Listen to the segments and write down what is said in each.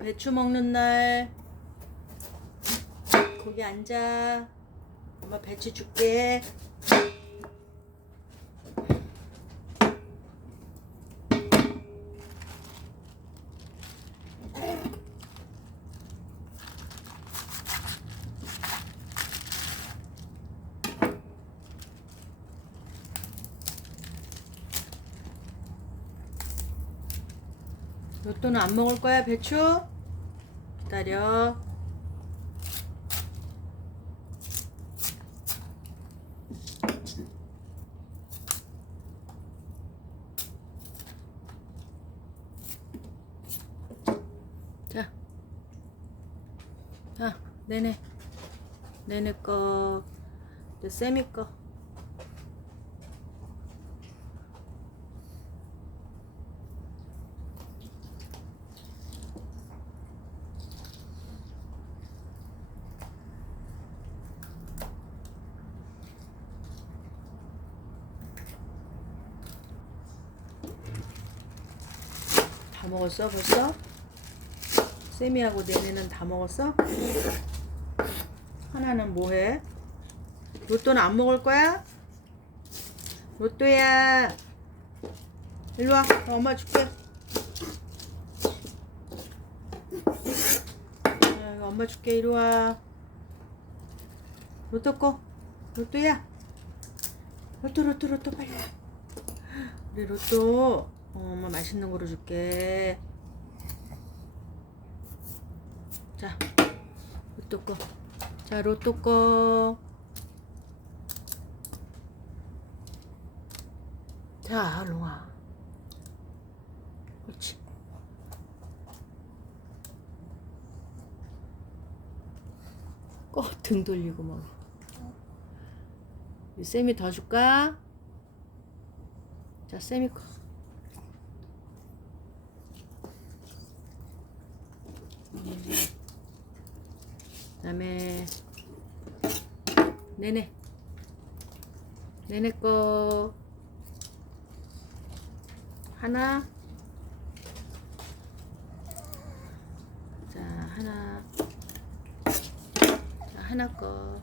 배추 먹는 날 거기 앉아. 엄마 배추 줄게. 로또는 안 먹을 거야, 배추? 기다려. 자. 자, 내내. 내내 거. 이제 쌤이 거. 다 먹었어 벌써? 쌤이하고 내내는 다 먹었어? 하나는 뭐해? 로또는 안 먹을 거야? 로또야 일로와. 엄마 줄게. 엄마 줄게. 이리와. 로또 꺼. 로또야 로또 빨리 와. 우리 로또 엄마 맛있는 거로 줄게. 자, 로또 꺼. 자, 로또 꺼. 자, 얼른 와. 그렇지. 꺼. 등 돌리고 막. 쌤이 더 줄까? 자, 쌤이 꺼. 그다음에 내내 거 하나. 자, 하나. 자, 하나 거.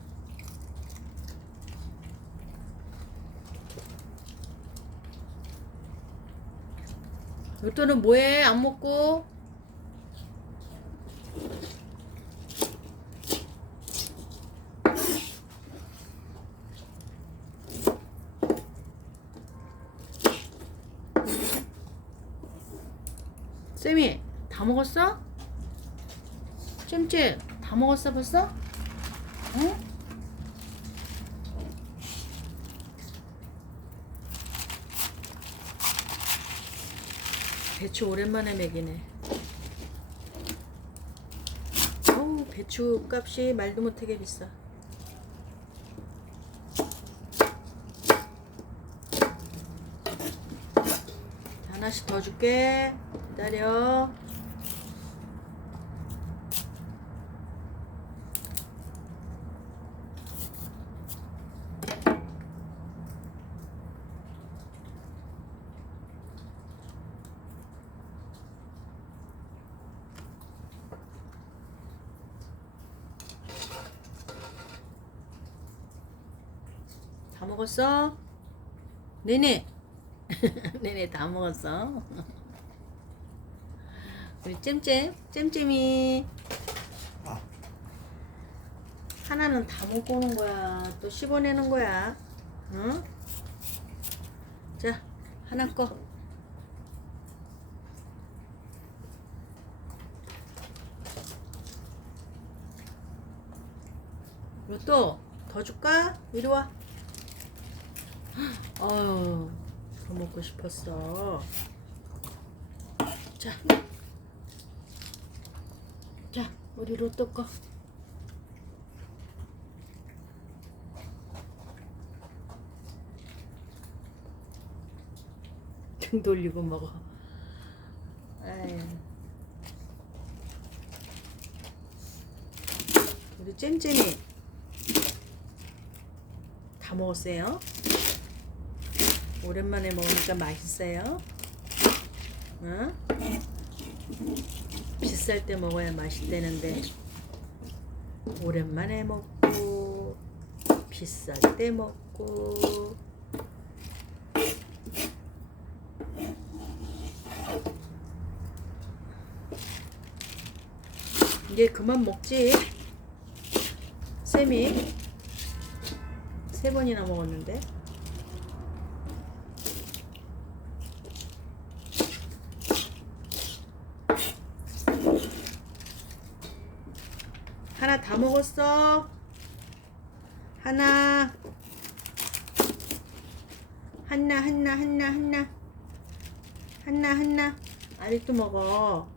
로또는 뭐해? 안 먹고? 쌤이 다 먹었어? 찜찜 다 먹었어 벌써? 응? 배추 오랜만에 먹이네. 어우, 배추 값이 말도 못하게 비싸. 하나씩 더 줄게. 기다려. 다 먹었어? 네네. 네네 다 먹었어. 우리 잼잼이 하나는 다 먹고 오는 거야. 또 씹어내는 거야. 응? 자, 하나 거. 로또 더 줄까? 이리 와. 어휴, 더 먹고 싶었어. 자, 우리 로또 거. 등 돌리고 먹어. 아유. 우리 잼잼이 다 먹었어요. 오랜만에 먹으니까 맛있어요. 응? 비쌀 때 먹어야 맛있대는데 오랜만에 먹고 비쌀 때 먹고. 이제 그만 먹지. 쌤이 3번이나 먹었는데. 하나 다 먹었어. 하나 아직도 먹어.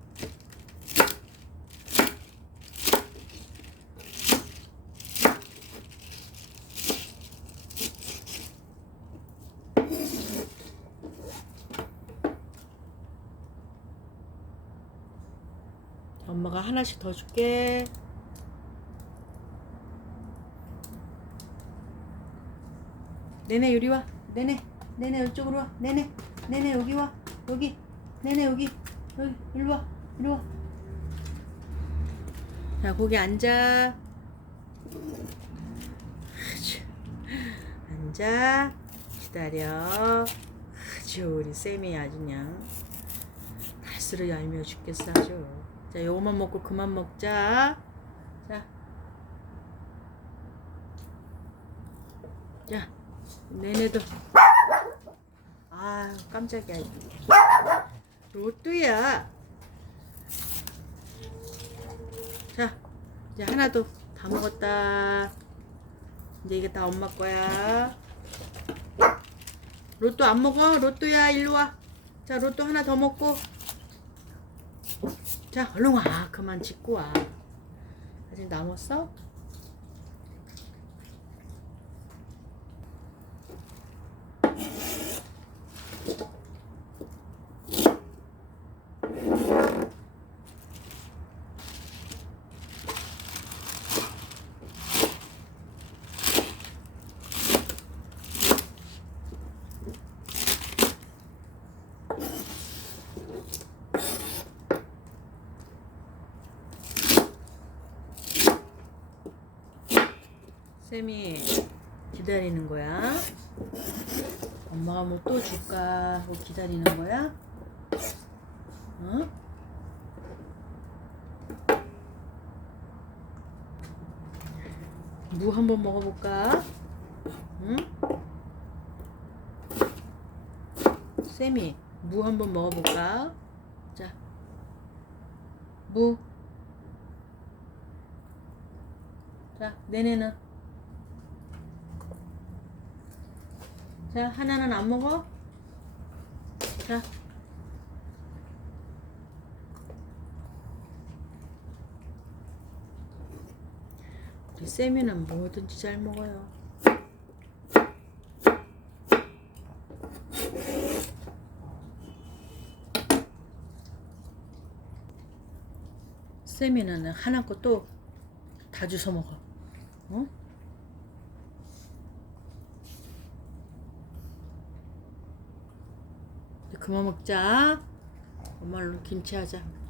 엄마가 하나씩 더 줄게. 네네 요리 와. 네네 이쪽으로 와. 네네 여기 와. 여기 네네 여기 일로 와. 자 거기 앉아. 앉아 기다려. 아주 우리 쌤이 아주 그냥 갈수록 얄미워 죽겠어 아주. 자 요거만 먹고 그만 먹자. 자 내내도. 아 깜짝이야. 로또야. 자 이제 하나도 다 먹었다. 이제 이게 다 엄마 거야. 로또 안 먹어? 로또야 일로 와. 자 로또 하나 더 먹고. 자 얼른 와. 그만 짚고 와. 아직 남았어? 쌤이 기다리는 거야. 엄마가 뭐 또 줄까 하고 기다리는 거야. 어? 무 한번 먹어볼까? 응? 쌤이 무 한번 먹어볼까? 자, 무. 자, 내내는. 자, 하나는 안 먹어? 자. 우리 쌤이는 뭐든지 잘 먹어요. 쌤이는 하나 것도 다 주워 먹어. 어? 그만 먹자. 엄마로 김치하자.